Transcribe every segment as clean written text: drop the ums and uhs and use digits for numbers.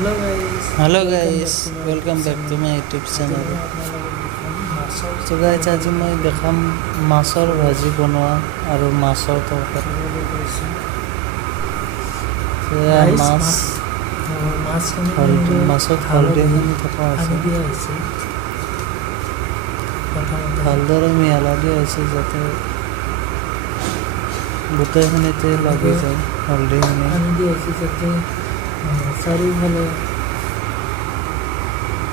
Hello guys, welcome back to my YouTube channel. So guys, আজি মই দেখাম মাছৰ ভাজি বনোৱা আৰু মাছৰ তৰকাৰী। মাছত হালধি সানি থকা আছে। ভালদৰে মিহলাই দিয়া হৈছে যাতে গোটেইখিনিতে লাগি যায় হালধিখিনি। চাৰিওফালে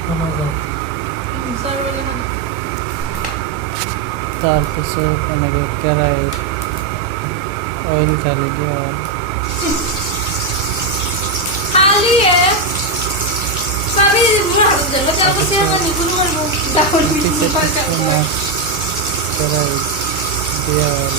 সনা যায়। তাৰপিছত এনেকৈ কেৰাহীত অইল ঢালি দিয়া হ'ল। কেৰাহীত দিয়া হ'ল।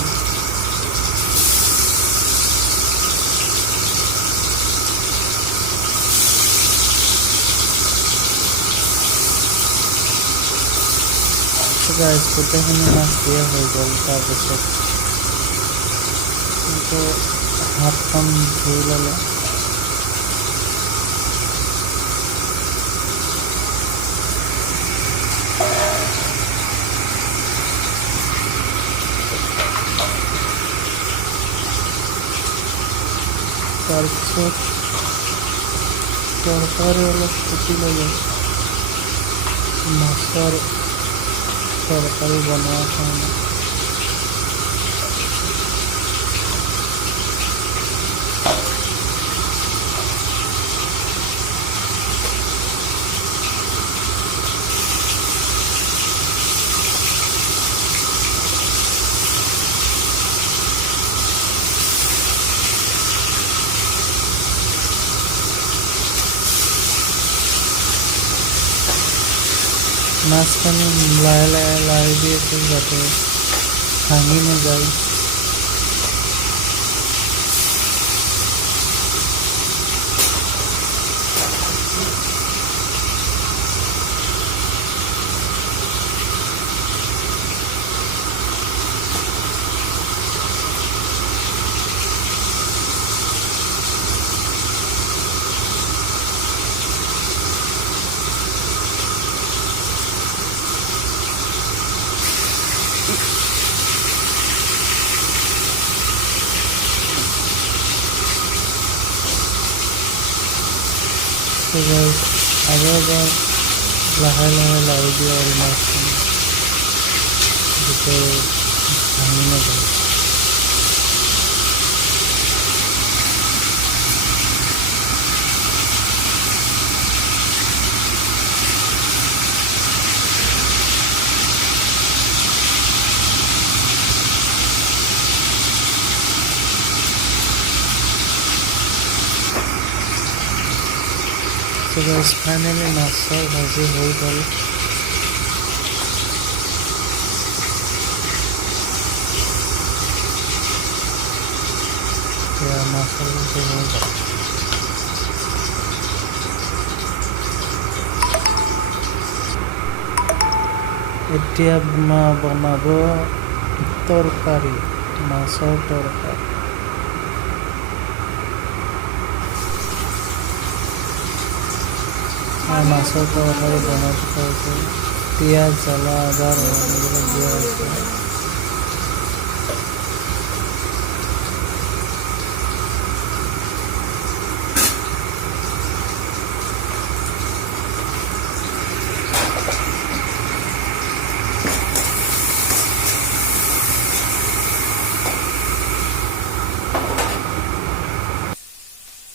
গাইজ গোটেইখিনি মাছ দিয়া হৈ গ'ল। তাৰপিছত হাতখন ধুই ল'লে। তাৰপিছত তৰকাৰী অলপ কুটি ল'লে মাছৰ তৰকাৰী বনোৱাৰ কাৰণে। মাছখিনি লাহে লাহে লাৰি দি আছোঁ যাতে ভাঙি নাযায়। আৰু এবাৰ লাহে লাহে লাৰি দিয়া হ'ল মাছখিনি যাতে ভাঙি নাযায়। So guys, finally মাছৰ ভাজি হৈ গ'ল। এতিয়া মাছৰ ভাজি হৈ গ'ল। এতিয়া বনাব তৰকাৰী, মাছৰ তৰকাৰী। মাছৰ তৰকাৰী বনাই থকা হৈছে। পিঁয়াজ জ্বালা আদা ৰহুন এইবিলাক দিয়া হৈছে।